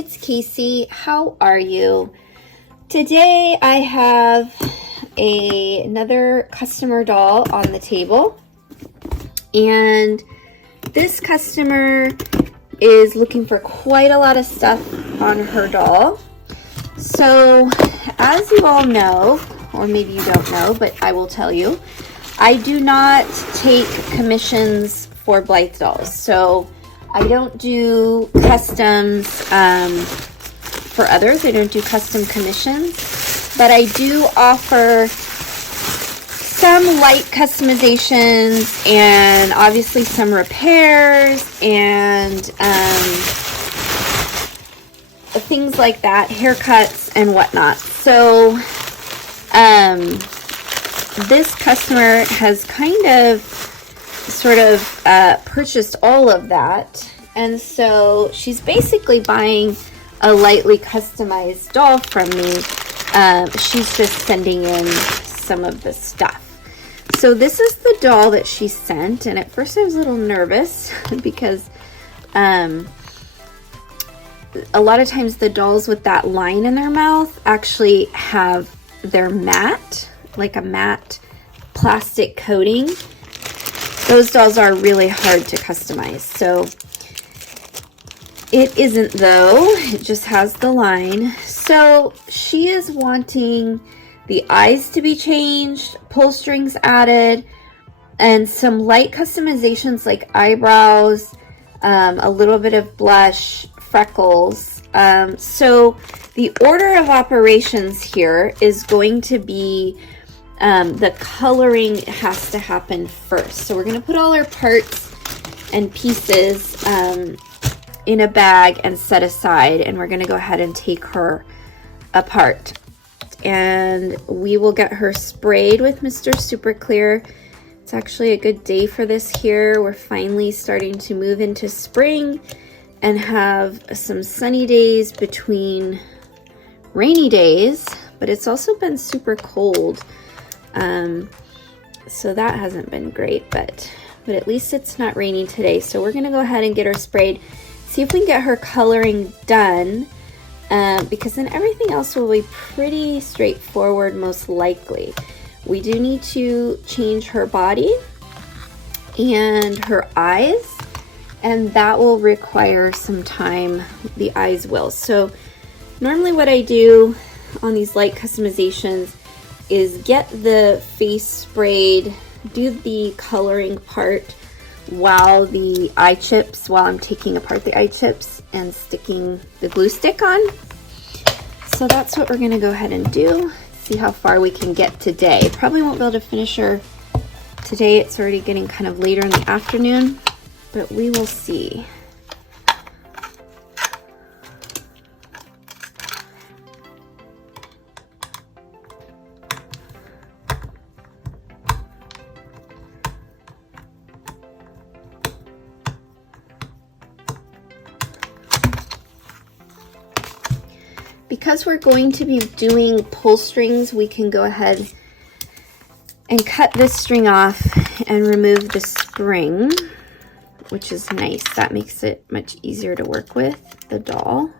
it's Casey. How are you? Today I have another customer doll on the table, and this customer is looking for quite a lot of stuff on her doll. So as you all know, or maybe you don't know, but I will tell you, I do not take commissions for Blythe dolls. So I don't do customs for others. I don't do custom commissions, but I do offer some light customizations and obviously some repairs and things like that, haircuts and whatnot. So this customer has kind of sort of purchased all of that, and so she's basically buying a lightly customized doll from me. She's just sending in some of the stuff. So this is the doll that she sent, and at first I was a little nervous because a lot of times the dolls with that line in their mouth actually have their matte, like a matte plastic coating. Those dolls are really hard to customize. So it isn't though, it just has the line. So she is wanting the eyes to be changed, pull strings added, and some light customizations like eyebrows, a little bit of blush, freckles. So the order of operations here is going to be the coloring has to happen first. So we're going to put all our parts and pieces in a bag and set aside, and we're going to go ahead and take her apart. And we will get her sprayed with Mr. Super Clear. It's actually a good day for this here. We're finally starting to move into spring and have some sunny days between rainy days, but it's also been super cold. So that hasn't been great, but at least it's not raining today. So we're gonna go ahead and get her sprayed, see if we can get her coloring done, because then everything else will be pretty straightforward most likely. We do need to change her body and her eyes, and that will require some time. The eyes will. So normally what I do on these light customizations is get the face sprayed, do the coloring part while I'm taking apart the eye chips and sticking the glue stick on. So that's what we're gonna go ahead and do. See how far we can get today. Probably won't be able to finish her today. It's already getting kind of later in the afternoon, but we will see. Because we're going to be doing pull strings, we can go ahead and cut this string off and remove the spring, which is nice. That makes it much easier to work with the doll.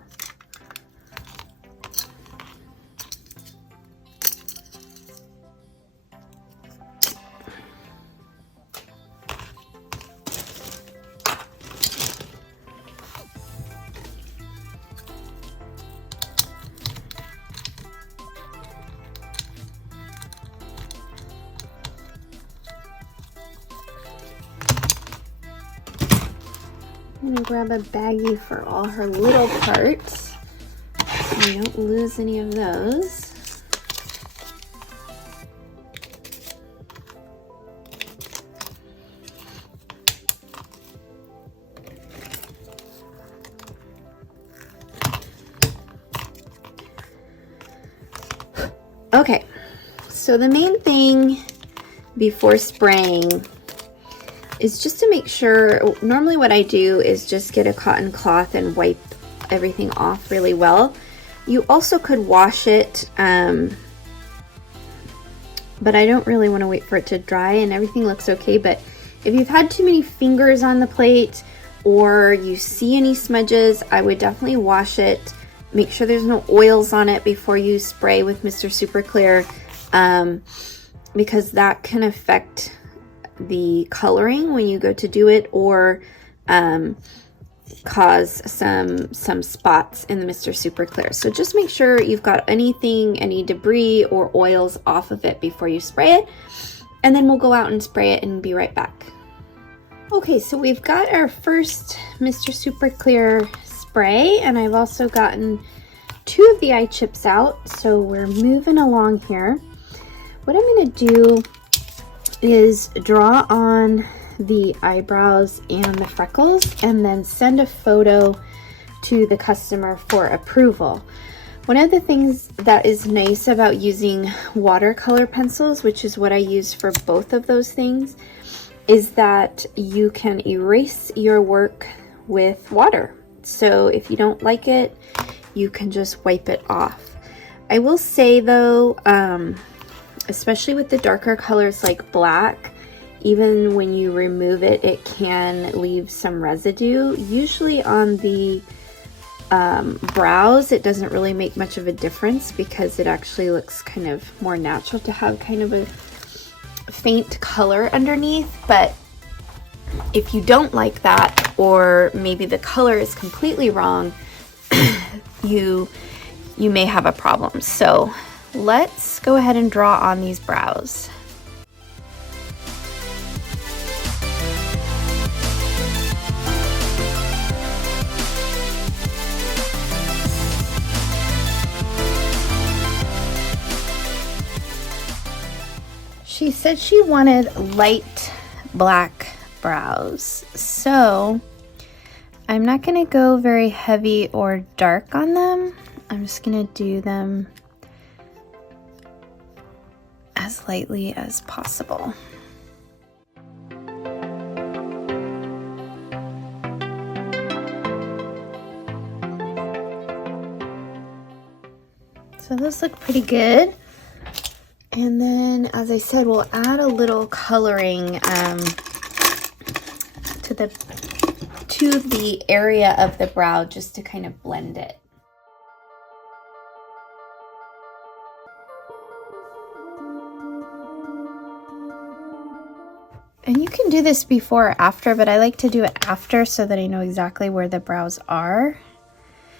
I'm gonna grab a baggie for all her little parts so we don't lose any of those. Okay, so the main thing before spraying is just to make sure, normally what I do is just get a cotton cloth and wipe everything off really well. You also could wash it, but I don't really want to wait for it to dry, and everything looks okay. But if you've had too many fingers on the plate, or you see any smudges, I would definitely wash it. Make sure there's no oils on it before you spray with Mr. Super Clear, because that can affect the coloring when you go to do it, or cause some spots in the Mr. Super Clear. So just make sure you've got anything, any debris or oils off of it before you spray it, and then we'll go out and spray it and be right back. Okay, so we've got our first Mr. Super Clear spray, and I've also gotten 2 of the eye chips out, so we're moving along here. What I'm going to do is draw on the eyebrows and the freckles, and then send a photo to the customer for approval. One of the things that is nice about using watercolor pencils, which is what I use for both of those things, is that you can erase your work with water. So if you don't like it, you can just wipe it off. I will say though, especially with the darker colors like black, even when you remove it, it can leave some residue. Usually on the brows, it doesn't really make much of a difference because it actually looks kind of more natural to have kind of a faint color underneath. But if you don't like that, or maybe the color is completely wrong, you may have a problem. So let's go ahead and draw on these brows. She said she wanted light black brows, so I'm not going to go very heavy or dark on them. I'm just going to do them as lightly as possible. So those look pretty good. And then, as I said, we'll add a little coloring to the area of the brow, just to kind of blend it. And you can do this before or after, but I like to do it after so that I know exactly where the brows are.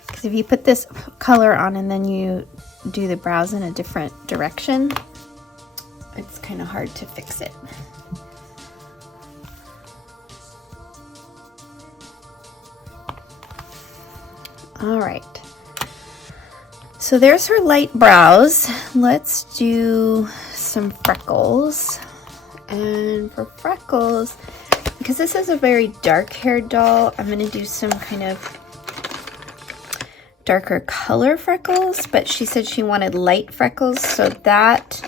Because if you put this color on and then you do the brows in a different direction, it's kind of hard to fix it. All right. So there's her light brows. Let's do some freckles. And for freckles, because this is a very dark haired doll, I'm going to do some kind of darker color freckles, but she said she wanted light freckles, so that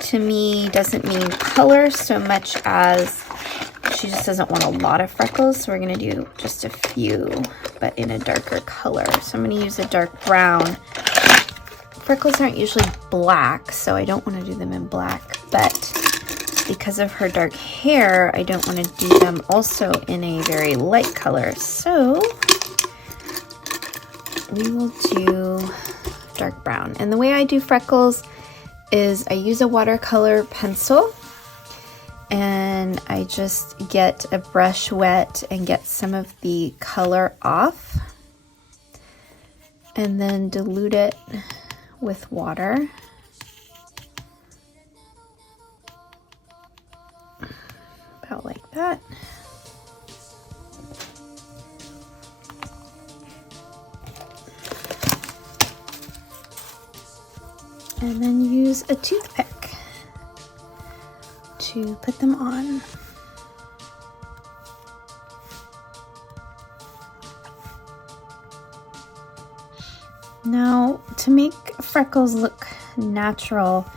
to me doesn't mean color so much as she just doesn't want a lot of freckles. So we're going to do just a few, but in a darker color. So I'm going to use a dark brown. Freckles aren't usually black, so I don't want to do them in black, but because of her dark hair, I don't want to do them also in a very light color. So we will do dark brown. And the way I do freckles is I use a watercolor pencil, and I just get a brush wet and get some of the color off, and then dilute it with water. About like that. And then use a toothpick to put them on. Now, to make freckles look natural,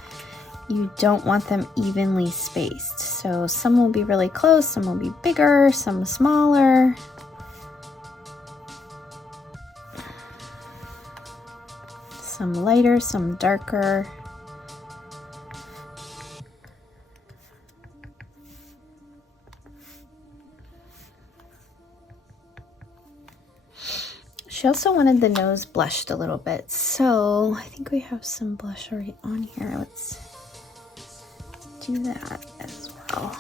you don't want them evenly spaced. So some will be really close, some will be bigger, some smaller. Some lighter, some darker. She also wanted the nose blushed a little bit, so I think we have some blush already on here. Let's do that as well.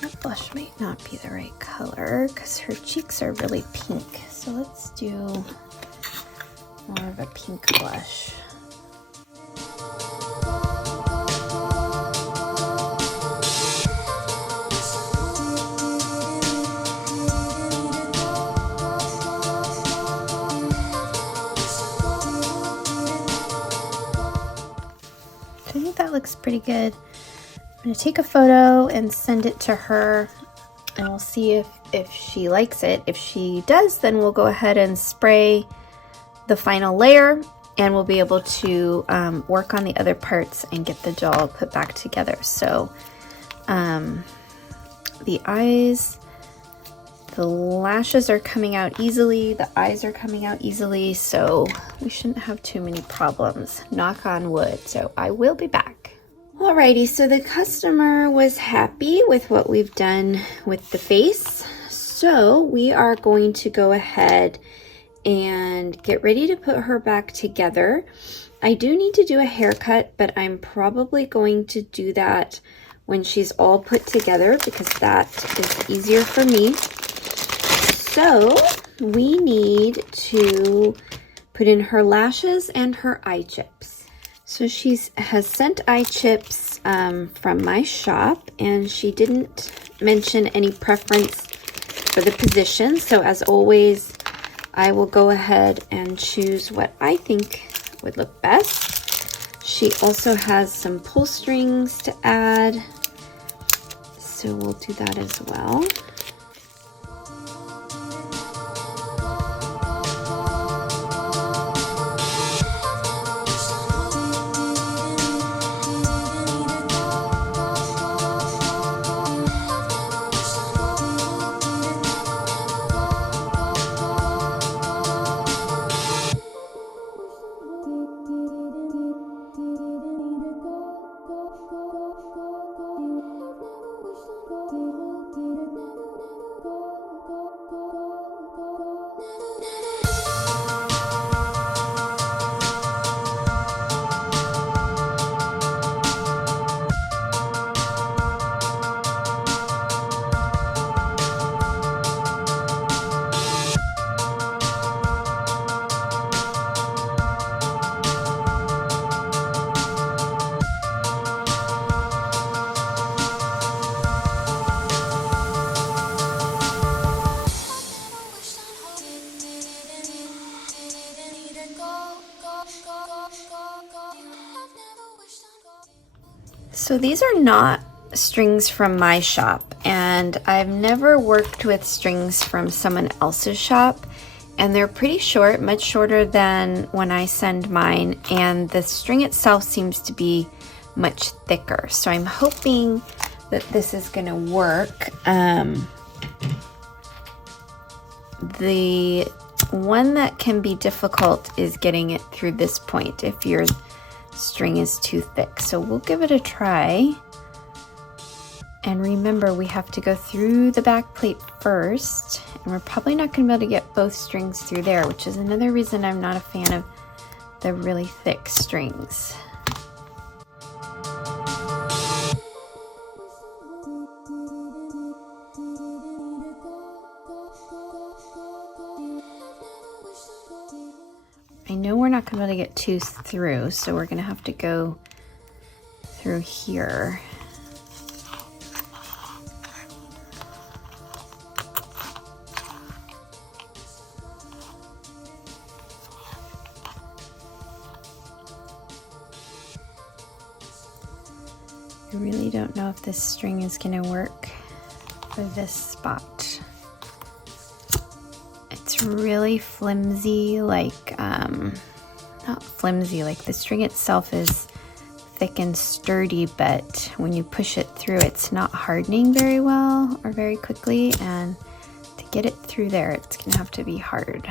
That blush might not be the right color because her cheeks are really pink. So let's do more of a pink blush. I think that looks pretty good. I'm going to take a photo and send it to her, and we'll see if she likes it. If she does, then we'll go ahead and spray the final layer, and we'll be able to work on the other parts and get the doll put back together. So the eyes, the lashes are coming out easily, the eyes are coming out easily, so we shouldn't have too many problems. Knock on wood. So I will be back. Alrighty, so the customer was happy with what we've done with the face. So we are going to go ahead and get ready to put her back together. I do need to do a haircut, but I'm probably going to do that when she's all put together because that is easier for me. So we need to put in her lashes and her eye chips. So she has sent eye chips from my shop, and she didn't mention any preference for the position. So as always, I will go ahead and choose what I think would look best. She also has some pull strings to add, so we'll do that as well. So these are not strings from my shop, and I've never worked with strings from someone else's shop, and they're pretty short, much shorter than when I send mine, and the string itself seems to be much thicker. So I'm hoping that this is gonna work. The one that can be difficult is getting it through this point if your string is too thick. So we'll give it a try. And remember, we have to go through the back plate first, and we're probably not going to be able to get both strings through there, which is another reason I'm not a fan of the really thick strings. I know we're not going to be able to get two through, so we're going to have to go through here. I really don't know if this string is going to work for this spot. It's really flimsy, like, not flimsy, like the string itself is thick and sturdy, but when you push it through, it's not hardening very well or very quickly, and to get it through there, it's going to have to be hard.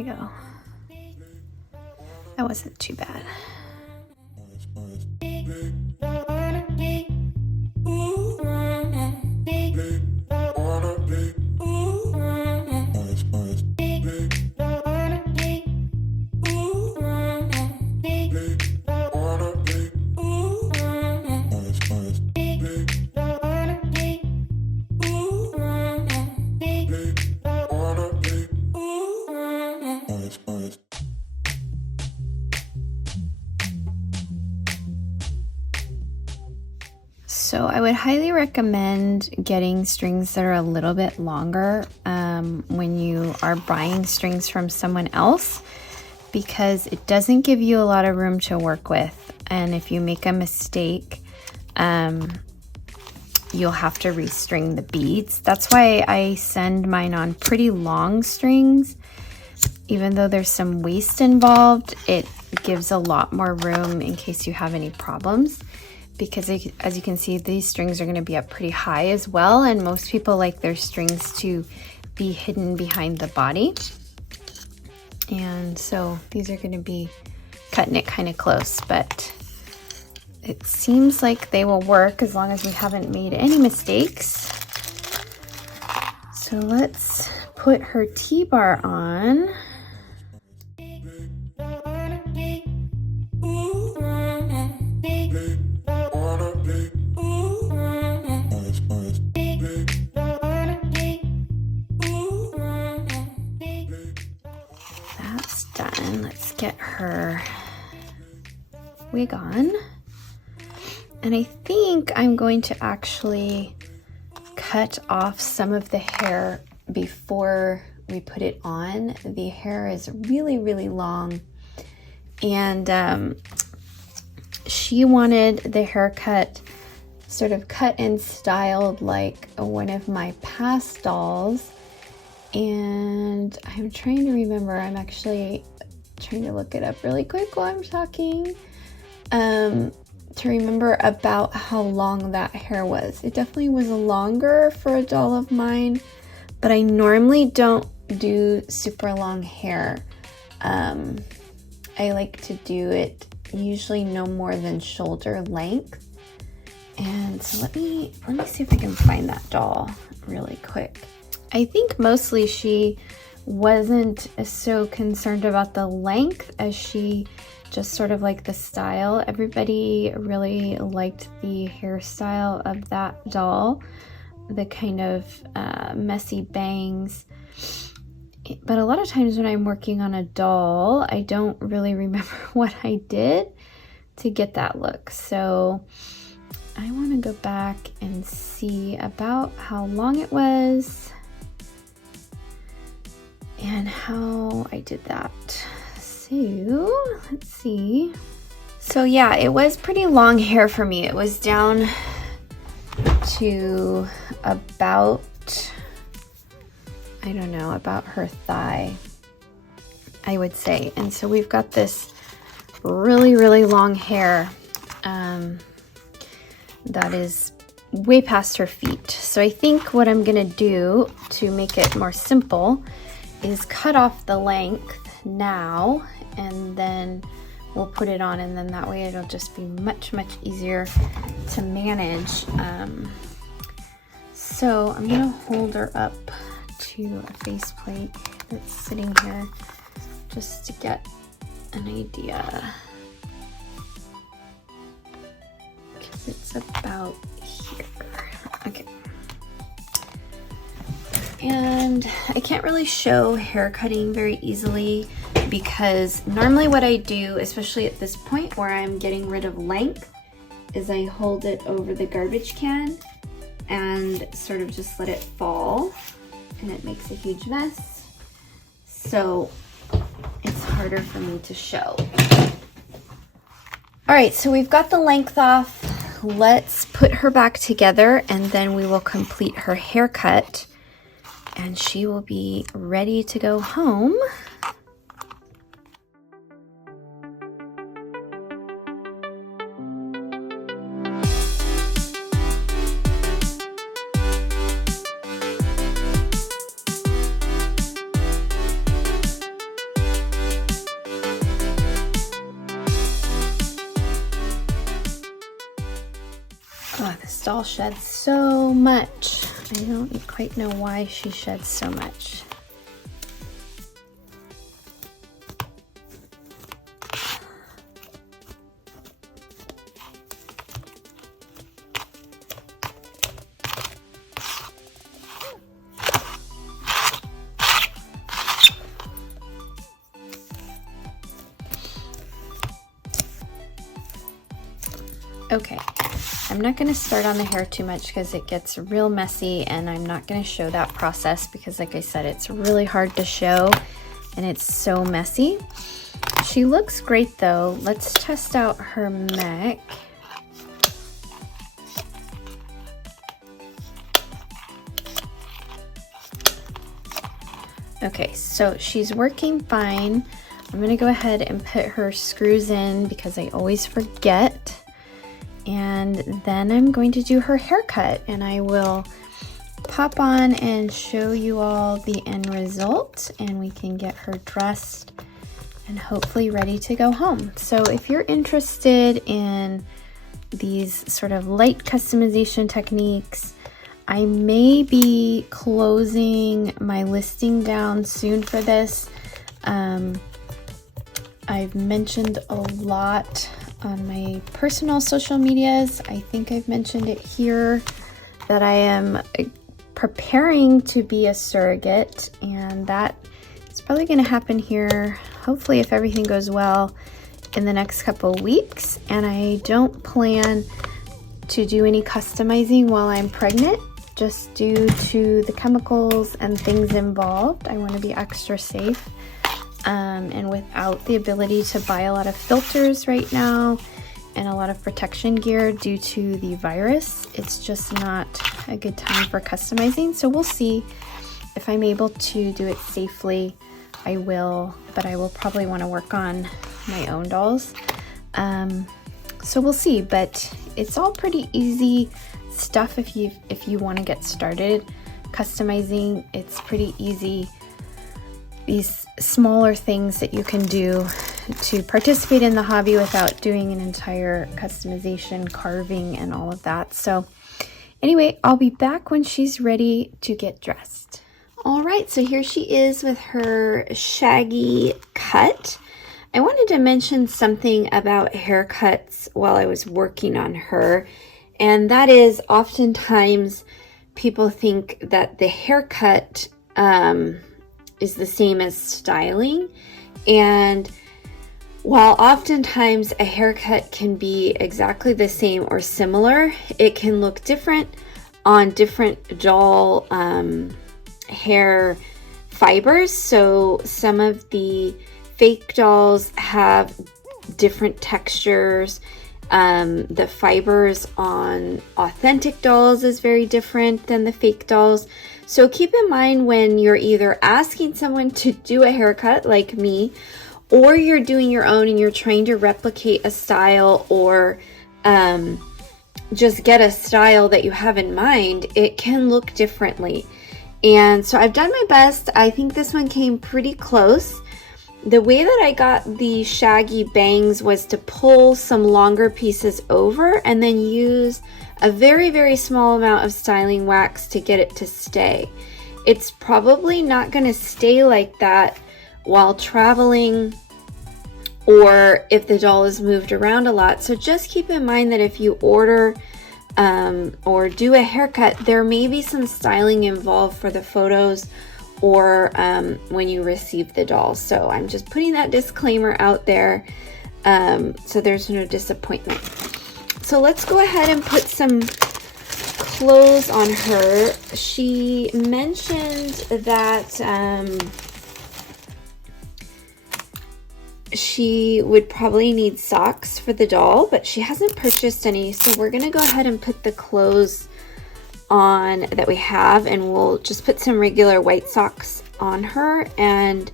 we go. That wasn't too bad. So I would highly recommend getting strings that are a little bit longer when you are buying strings from someone else, because it doesn't give you a lot of room to work with. And if you make a mistake, you'll have to restring the beads. That's why I send mine on pretty long strings. Even though there's some waste involved, it gives a lot more room in case you have any problems. Because as you can see, these strings are going to be up pretty high as well, and most people like their strings to be hidden behind the body. And so these are going to be cutting it kind of close, but it seems like they will work as long as we haven't made any mistakes. So let's put her T-bar on. Let's get her wig on. And I think I'm going to actually cut off some of the hair before we put it on. The hair is really, really long. And she wanted the haircut sort of cut and styled like one of my past dolls. And I'm trying to remember, I'm actually trying to look it up really quick while I'm talking, to remember about how long that hair was. It definitely was longer for a doll of mine, but I normally don't do super long hair. I like to do it usually no more than shoulder length. And so let me see if I can find that doll really quick. I think mostly she wasn't so concerned about the length as she just sort of liked the style. Everybody really liked the hairstyle of that doll, the kind of messy bangs. But a lot of times when I'm working on a doll, I don't really remember what I did to get that look. So I want to go back and see about how long it was and how I did that. So let's see. So yeah, it was pretty long hair for me. It was down to about, I don't know, about her thigh, I would say. And so we've got this really, really long hair that is way past her feet. So I think what I'm gonna do to make it more simple is cut off the length now, and then we'll put it on, and then that way it'll just be much, much easier to manage. So I'm gonna hold her up to a faceplate that's sitting here just to get an idea. It's about here. Okay. And I can't really show hair cutting very easily because normally what I do, especially at this point where I'm getting rid of length, is I hold it over the garbage can and sort of just let it fall, and it makes a huge mess. So it's harder for me to show. All right, so we've got the length off. Let's put her back together and then we will complete her haircut and she will be ready to go home. Oh, this doll sheds so much. I don't quite know why she sheds so much. Okay, I'm not going to start on the hair too much because it gets real messy, and I'm not going to show that process because, like I said, it's really hard to show and it's so messy. She looks great though. Let's test out her neck. Okay, so she's working fine. I'm going to go ahead and put her screws in because I always forget. And then I'm going to do her haircut, and I will pop on and show you all the end result, and we can get her dressed and hopefully ready to go home. So if you're interested in these sort of light customization techniques, I may be closing my listing down soon for this. I've mentioned a lot on my personal social medias. I think I've mentioned it here that I am preparing to be a surrogate, and that is probably going to happen here, hopefully if everything goes well, in the next couple weeks. And I don't plan to do any customizing while I'm pregnant, just due to the chemicals and things involved. I want to be extra safe. And without the ability to buy a lot of filters right now and a lot of protection gear due to the virus, it's just not a good time for customizing. So we'll see if I'm able to do it safely. I will, but I will probably want to work on my own dolls. So we'll see, but it's all pretty easy stuff if you want to get started customizing. It's pretty easy. These smaller things that you can do to participate in the hobby without doing an entire customization, carving, and all of that. So anyway, I'll be back when she's ready to get dressed. All right, so here she is with her shaggy cut. I wanted to mention something about haircuts while I was working on her, and that is oftentimes people think that the haircut is the same as styling. And while oftentimes a haircut can be exactly the same or similar, it can look different on different doll hair fibers. So some of the fake dolls have different textures. The fibers on authentic dolls is very different than the fake dolls. So keep in mind when you're either asking someone to do a haircut like me, or you're doing your own and you're trying to replicate a style, or just get a style that you have in mind, it can look differently. And so I've done my best. I think this one came pretty close. The way that I got the shaggy bangs was to pull some longer pieces over and then use a very, very small amount of styling wax to get it to stay. It's probably not going to stay like that while traveling or if the doll is moved around a lot. So just keep in mind that if you order or do a haircut, there may be some styling involved for the photos or when you receive the doll. So I'm just putting that disclaimer out there so there's no disappointment. So let's go ahead and put some clothes on her. She mentioned that she would probably need socks for the doll, but she hasn't purchased any. So we're gonna go ahead and put the clothes on that we have, and we'll just put some regular white socks on her, and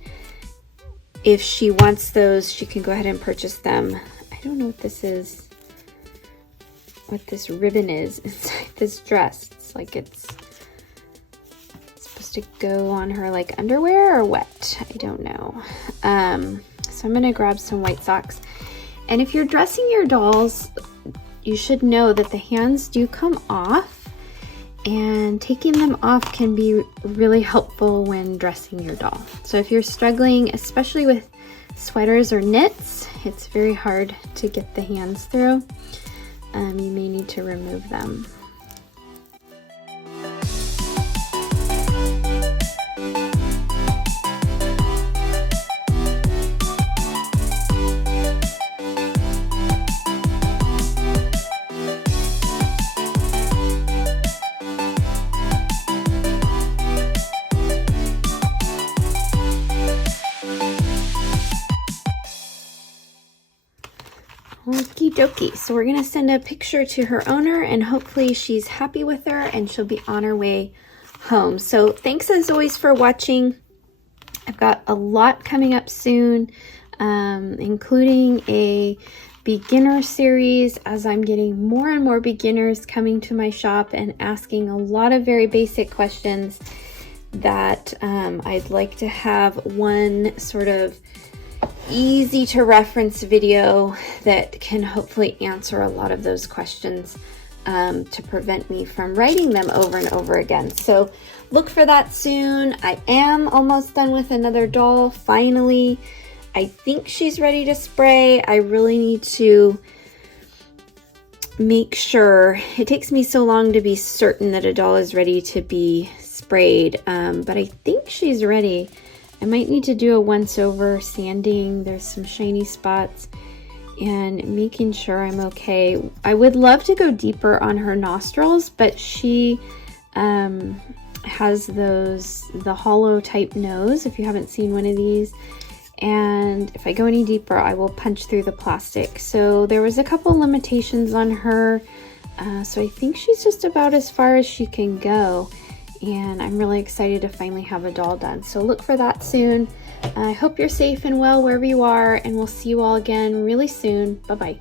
if she wants those, she can go ahead and purchase them. I don't know what this is, what this ribbon is inside this dress. It's like it's supposed to go on her like underwear or what? I don't know. So I'm gonna grab some white socks. And if you're dressing your dolls, you should know that the hands do come off, and taking them off can be really helpful when dressing your doll. So if you're struggling, especially with sweaters or knits, it's very hard to get the hands through. You may need to remove them. Okie dokie. So we're gonna send a picture to her owner, and hopefully she's happy with her and she'll be on her way home. So thanks as always for watching. I've got a lot coming up soon, including a beginner series, as I'm getting more and more beginners coming to my shop and asking a lot of very basic questions that I'd like to have one sort of easy to reference video that can hopefully answer a lot of those questions to prevent me from writing them over and over again. So look for that soon. I am almost done with another doll, finally. I think she's ready to spray. I really need to make sure. It takes me so long to be certain that a doll is ready to be sprayed, but I think she's ready. I might need to do a once over sanding. There's some shiny spots, and making sure I'm okay. I would love to go deeper on her nostrils, but she has the hollow type nose, if you haven't seen one of these. And if I go any deeper, I will punch through the plastic. So there was a couple limitations on her. So I think she's just about as far as she can go. And I'm really excited to finally have a doll done. So look for that soon. I hope you're safe and well wherever you are, and we'll see you all again really soon. Bye-bye.